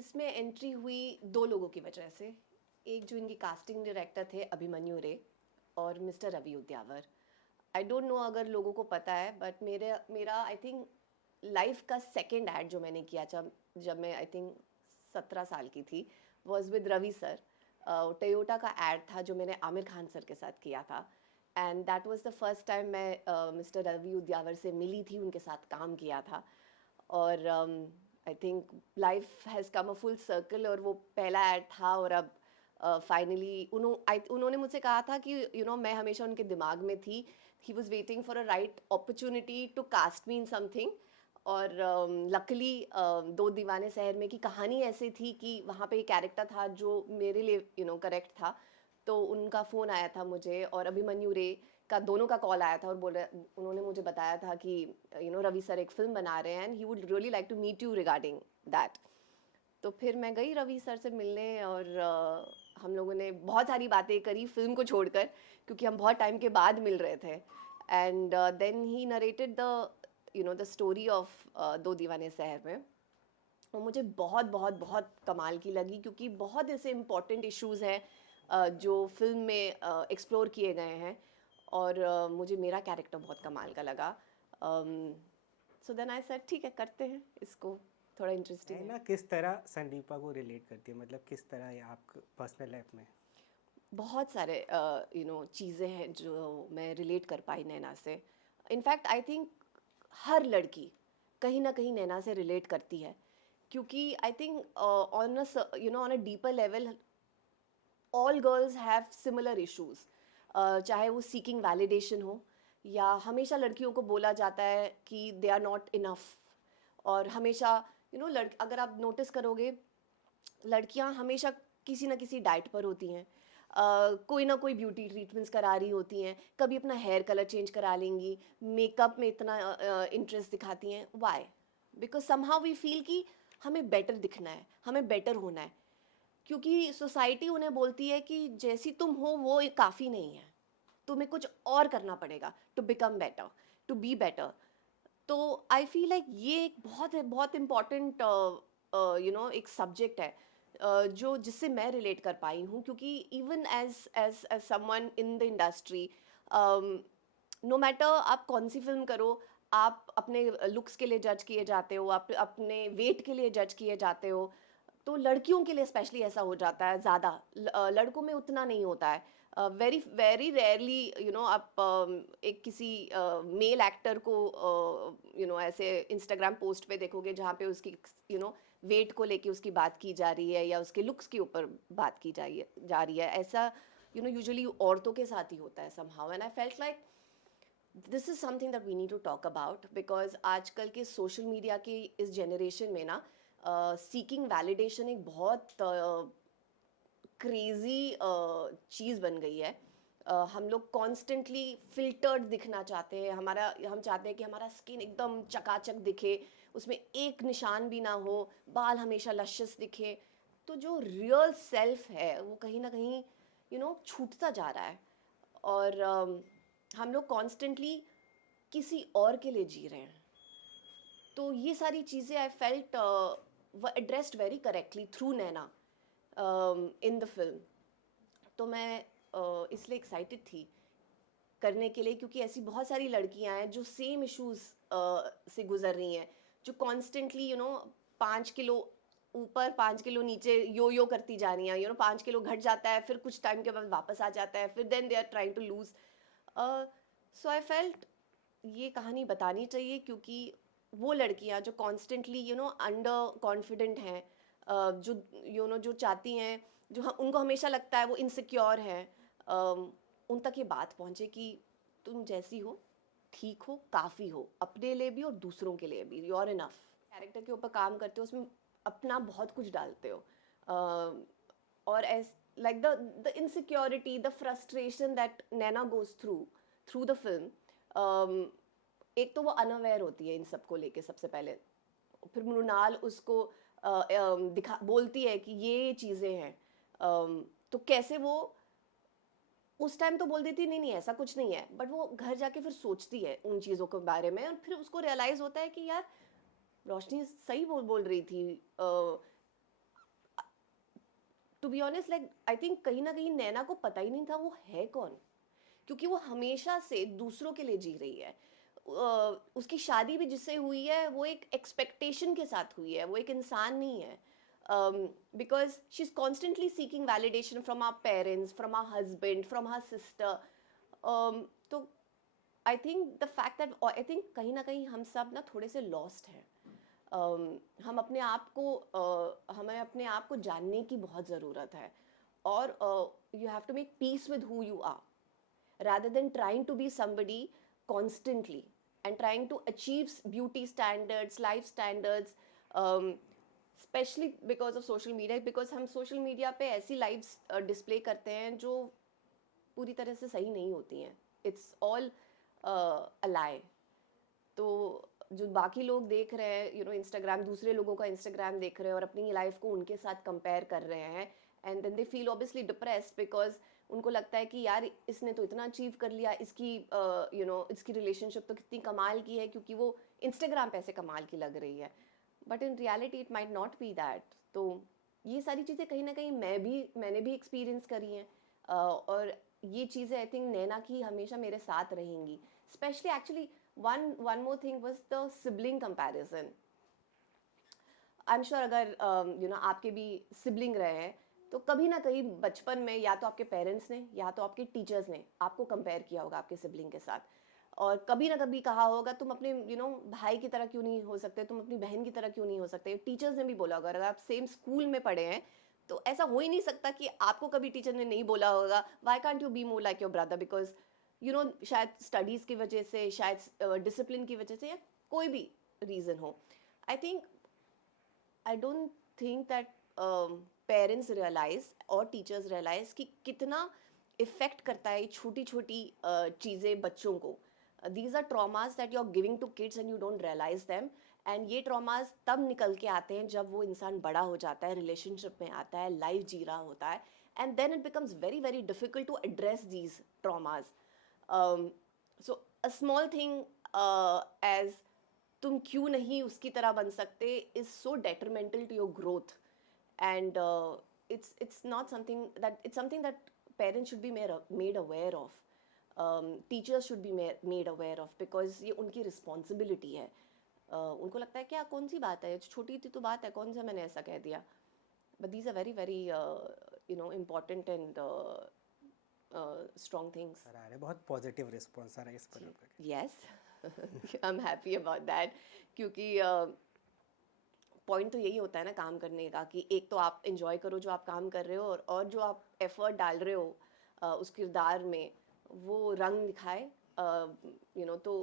इसमें एंट्री हुई दो लोगों की वजह से। एक जो इनके कास्टिंग डायरेक्टर थे अभिमन्यु रे, और mister Ravi Udyavar. I don't know अगर लोगों को पता है, बट मेरे मेरा आई थिंक लाइफ का सेकंड एड जो मैंने किया जब जब मैं आई थिंक 17 साल की थी, was with Ravi sir. Toyota का एड था जो मैंने आमिर खान सर के साथ किया था। And that was the first time मैं मिस्टर रवि उद्यावर से मिली थी, उनके साथ काम किया था। और आई think life has come a full circle, और वो पहला एड था। और अब फाइनली उन्होंने मुझसे कहा था कि मैं हमेशा उनके दिमाग में थी। He was waiting for a right opportunity to cast me in something. और लकली दो दीवाने शहर में की कहानी ऐसी थी कि वहाँ पे एक कैरेक्टर था जो मेरे लिए करेक्ट था। तो उनका फ़ोन आया था मुझे, और अभिमन्यु रे का, दोनों का कॉल आया था, और उन्होंने मुझे बताया था कि रवि सर एक फिल्म बना रहे हैं and he would really like to meet you regarding that. तो फिर मैं गई रवि सर से मिलने, और हम लोगों ने बहुत सारी बातें करी फिल्म को छोड़कर, क्योंकि हम बहुत टाइम के बाद मिल रहे थे। And then he narrated the story of Do Deewane Sheher में। और मुझे बहुत बहुत बहुत कमाल की लगी, क्योंकि बहुत ऐसे इम्पोर्टेंट इश्यूज हैं जो फिल्म में एक्सप्लोर किए गए हैं। और मुझे मेरा कैरेक्टर बहुत कमाल का लगा। सो देन आई सेड ठीक है, करते हैं इसको, थोड़ा इंटरेस्टिंग है है। ना, किस तरह संदीपा को रिलेट करती है, मतलब किस तरह ये आप पर्सनल लाइफ में? बहुत सारे चीज़ें हैं जो मैं रिलेट कर पाई नैना से। इनफैक्ट आई थिंक हर लड़की कहीं ना कहीं नैना से रिलेट करती है, क्योंकि I think on a deeper level all girls have similar issues. चाहे वो सीकिंग वैलिडेशन हो, या हमेशा लड़कियों को बोला जाता है कि दे आर नॉट इनफ। और हमेशा अगर आप नोटिस करोगे, लड़कियां हमेशा किसी ना किसी डाइट पर होती हैं। कोई ना कोई ब्यूटी ट्रीटमेंट्स करा रही होती हैं, कभी अपना हेयर कलर चेंज करा लेंगी, मेकअप में इतना इंटरेस्ट दिखाती हैं। Why? Because somehow we feel कि हमें बेटर दिखना है, हमें बेटर होना है। क्योंकि सोसाइटी उन्हें बोलती है कि जैसी तुम हो वो काफ़ी नहीं है, तुम्हें कुछ और करना पड़ेगा to become better, to be better. तो आई फील लाइक ये एक बहुत बहुत इम्पॉर्टेंट एक सब्जेक्ट है, जो जिससे मैं रिलेट कर पाई हूँ, क्योंकि even as as as someone in the industry, no matter आप कौन सी फिल्म करो, आप अपने लुक्स के लिए जज किए जाते हो, आप अपने वेट के लिए जज किए जाते हो। तो लड़कियों के लिए स्पेशली ऐसा हो जाता है ज़्यादा, लड़कों में उतना नहीं होता है। वेरी वेरी रेयरली आप एक किसी मेल एक्टर को ऐसे इंस्टाग्राम पोस्ट पे देखोगे जहाँ पे उसकी वेट को लेके उसकी बात की जा रही है, या उसके लुक्स के ऊपर बात की जा रही है। ऐसा यूजुअली औरतों के साथ ही होता है somehow. And I felt like this is something that we need to talk about, because आजकल के सोशल मीडिया की इस जनरेशन में ना सीकिंग वैलिडेशन एक बहुत क्रेजी चीज़ बन गई है। हम लोग कॉन्स्टेंटली फिल्टर्ड दिखना चाहते हैं, हम चाहते हैं कि हमारा स्किन एकदम चकाचक दिखे, उसमें एक निशान भी ना हो, बाल हमेशा लशियस दिखे। तो जो रियल सेल्फ है वो कहीं ना कहीं छूटता जा रहा है। और हम लोग कॉन्स्टेंटली किसी और के लिए जी रहे हैं। तो ये सारी चीज़ें आई फेल्ट व addressed very correctly through Naina in the film. तो मैं इसलिए एक्साइटेड थी करने के लिए, क्योंकि ऐसी बहुत सारी लड़कियां हैं जो सेम इश्यूज से गुजर रही हैं, जो कॉन्स्टेंटली 5 किलो ऊपर 5 किलो नीचे यो यो करती जा रही हैं। 5 किलो घट जाता है, फिर कुछ टाइम के बाद वापस आ जाता है, फिर then they are trying to lose. So I felt ये कहानी बतानी चाहिए, क्योंकि वो लड़कियां जो कॉन्स्टेंटली अंडर कॉन्फिडेंट हैं, जो जो चाहती हैं, जो उनको हमेशा लगता है वो इनसिक्योर हैं, उन तक ये बात पहुंचे कि तुम जैसी हो ठीक हो, काफ़ी हो, अपने लिए भी और दूसरों के लिए भी, यू आर इनफ। कैरेक्टर के ऊपर काम करते हो, उसमें अपना बहुत कुछ डालते हो। और S like the insecurity, the frustration that Naina goes through through the film. एक तो वो अनअवेयर होती है इन सबको लेके सबसे पहले, फिर मृणाल उसको दिखा बोलती है कि ये चीज़ें हैं। तो कैसे वो उस टाइम तो बोल देती नहीं नहीं ऐसा कुछ नहीं है, बट वो घर जाके फिर सोचती है उन चीज़ों के बारे में, और फिर उसको रियलाइज़ होता है कि यार रोशनी सही बोल बोल रही थी। To be honest like I think कहीं ना कहीं नैना को पता ही नहीं था वो है कौन, क्योंकि वो हमेशा से दूसरों के लिए जी रही है। उसकी शादी भी जिससे हुई है वो एक एक्सपेक्टेशन के साथ हुई है, वो एक इंसान नहीं है। Because she is constantly seeking validation from our parents, from our husband, from her sister. तो I think the fact that I think कहीं ना कहीं हम सब ना थोड़े से लॉस्ट हैं। हम अपने आप को हमें अपने आप को जानने की बहुत ज़रूरत है, और you have to make peace with who you are rather than trying to be somebody constantly and trying to achieve beauty standards, life standards, um, especially because of social media, because हम social media पे ऐसी lives display करते हैं जो पूरी तरह से सही नहीं होती हैं। It's all a lie. तो जो बाकी लोग देख रहे हैं, यू नो, इंस्टाग्राम, दूसरे लोगों का इंस्टाग्राम देख रहे हैं और अपनी लाइफ को उनके साथ कंपेयर कर रहे हैं, and then they feel obviously depressed because उनको लगता है कि यार इसने तो इतना अचीव कर लिया, इसकी यू नो इसकी रिलेशनशिप तो कितनी कमाल की है क्योंकि वो इंस्टाग्राम पे ऐसे कमाल की लग रही है, but in reality it might not be that. तो ये सारी चीज़ें कहीं ना कहीं मैंने भी एक्सपीरियंस करी हैं, और ये चीज़ें आई थिंक नैना की हमेशा मेरे साथ रहेंगी। Specially actually one more thing was the sibling comparison. I am sure अगर यू नो आपके भी सिबलिंग रहे हैं तो कभी ना कहीं बचपन में या तो आपके पेरेंट्स ने या तो आपके टीचर्स ने आपको कंपेयर किया होगा आपके सिबलिंग के साथ, और कभी ना कभी कहा होगा तुम अपने यू नो भाई की तरह क्यों नहीं हो सकते, तुम अपनी बहन की तरह क्यों नहीं हो सकते। टीचर्स ने भी बोला होगा, अगर आप सेम स्कूल में पढ़े हैं तो ऐसा हो ही नहीं सकता कि आपको कभी टीचर ने नहीं बोला होगा why can't you be more like your brother, because you no शायद स्टडीज़ की वजह से, शायद डिसिप्लिन की वजह से, या कोई भी रीज़न हो। I think I don't think that parents realize और टीचर्स रियलाइज कि कितना इफेक्ट करता है छोटी छोटी चीज़ें बच्चों को। These are traumas that you are giving to kids and you don't realize them, and ये ट्रॉमास तब निकल के आते हैं जब वो इंसान बड़ा हो जाता है, रिलेशनशिप में आता है, लाइफ जी रहा होता है, and then it becomes very very difficult to address these traumas. So a small thing as तुम क्यों नहीं उसकी तरह बन सकते is so detrimental to your growth, and it's not something that, it's something that parents should be made aware of, teachers should be made aware of, because ये उनकी responsibility है। उनको लगता है क्या कौन सी बात है, छोटी सी तो बात है, कौन सा मैंने ऐसा कह दिया, but these are very very you know important and strong things. Sir आ रहे बहुत पॉजिटिव रिस्पॉन्स आ रहा है इस पर आपका। Yes. I'm happy about that, क्योंकि पॉइंट तो यही होता है ना काम करने का, कि एक तो आप इंजॉय करो जो आप काम कर रहे हो, और जो आप एफर्ट डाल रहे हो उस किरदार में वो रंग दिखाए, यू नो। तो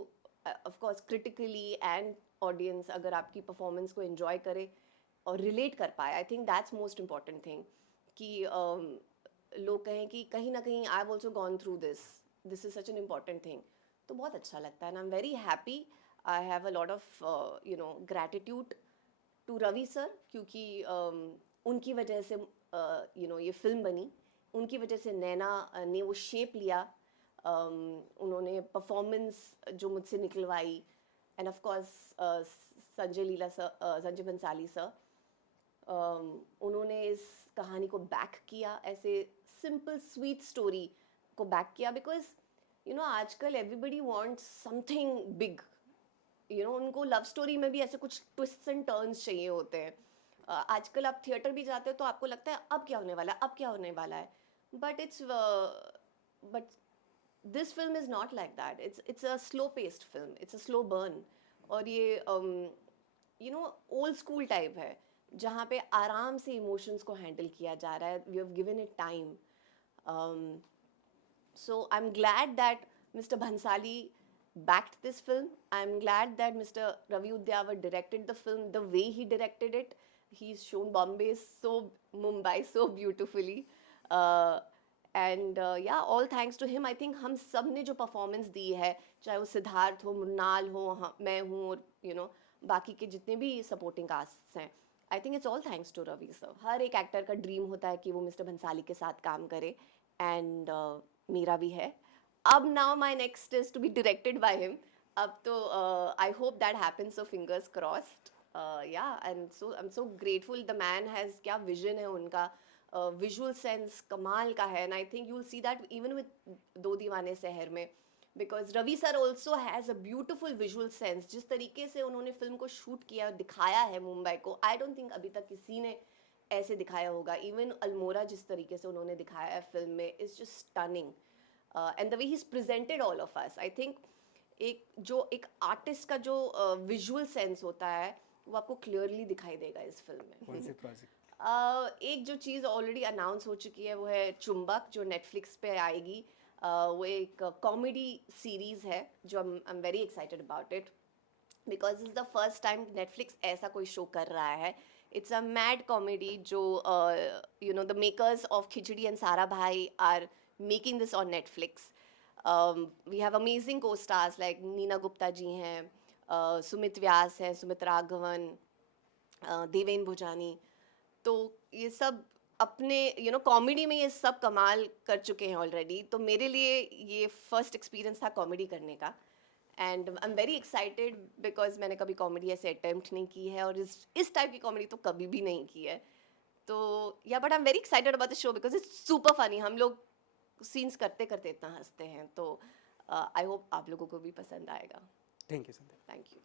of course critically and audience अगर आपकी परफॉर्मेंस को एंजॉय करे और रिलेट कर पाए, I think that's most important thing, कि लोग कहें कि कहीं ना कहीं I have also gone through this, this is such an important thing, तो बहुत अच्छा लगता है, and I am very happy. I have a lot of you know gratitude to Ravi sir, क्योंकि उनकी वजह से यू नो ये फिल्म बनी, उनकी वजह से नैना ने वो शेप लिया, उन्होंने परफॉर्मेंस जो मुझसे निकलवाई, and of course Sanjay Leela sir, Sanjay Bhansali sir, उन्होंने इस कहानी को बैक किया, ऐसे सिंपल स्वीट स्टोरी को बैक किया, बिकॉज यू नो आजकल everybody wants something big, you know उनको लव स्टोरी में भी ऐसे कुछ ट्विस्ट एंड टर्न्स चाहिए होते हैं। आजकल आप थिएटर भी जाते हो तो आपको लगता है अब क्या होने वाला है, अब क्या होने वाला है, but but this film is not like that, it's a slow paced film, it's a slow burn, और ये you know old school type है जहाँ पे आराम से इमोशंस को हैंडल किया जा रहा है, we have given it time. So I'm glad that Mr. Bhansali backed this film. I'm glad that Mr. Ravi Udyawar directed the film the way he directed it. He's shown Bombay so, Mumbai so beautifully. Uh, and yeah, all thanks to him. I think हम सब ने जो performance दी है, चाहे वो सिद्धार्थ हो, मुन्नाल हो, मैं हूँ, और you know बाकी के जितने भी supporting casts हैं, I think it's all thanks to Ravi sir. हर एक एक्टर का ड्रीम होता है कि वो मिस्टर भंसाली के साथ काम करे, एंड मेरा भी है। अब now my next is to be directed by him. अब तो I hope that happens, so fingers crossed. Yeah and so I am so grateful, the man has क्या विजन है उनका, विजुअल सेंस कमाल का है, and I think you will see that even with Do Deewane Sheher Mein, because Ravi sir also has a beautiful visual sense. जिस तरीके से उन्होंने फिल्म को शूट किया और दिखाया है मुंबई को, आई डोंट थिंक अभी तक किसी ने ऐसे दिखाया होगा. इवन अल्मोड़ा जिस तरीके से उन्होंने दिखाया है फिल्म में is just stunning, and the way he is presented all of us. I think एक आर्टिस्ट का जो विजुअल सेंस होता है वो आपको क्लियरली दिखाई देगा इस फिल्म कौन से में. प्रोजेक्ट? एक जो चीज़ ऑलरेडी अनाउंस हो चुकी है वो है चुंबक, जो नेटफ्लिक्स पे आएगी. वो एक कॉमेडी सीरीज़ है जो I am very excited about it, because is the first time Netflix ऐसा कोई शो कर रहा है. इट्स अ मैड कॉमेडी जो you know the makers of Khichdi and Sarabhai are making this on Netflix. We have amazing co stars like Neena Gupta ji हैं, सुमित व्यास हैं, सुमित राघवन, देवेन भुजानी. तो ये सब अपने कॉमेडी में ये सब कमाल कर चुके हैं ऑलरेडी. तो मेरे लिए ये फर्स्ट एक्सपीरियंस था कॉमेडी करने का, and I am very excited because मैंने कभी कॉमेडी ऐसे अटेम्प्ट नहीं की है, और इस टाइप की कॉमेडी तो कभी भी नहीं की है. तो या but I am very excited about the show because it's super funny. हम लोग सीन्स करते करते इतना हंसते हैं. तो आई होप आप लोगों को भी पसंद आएगा. Thank you Sandhya. Thank you.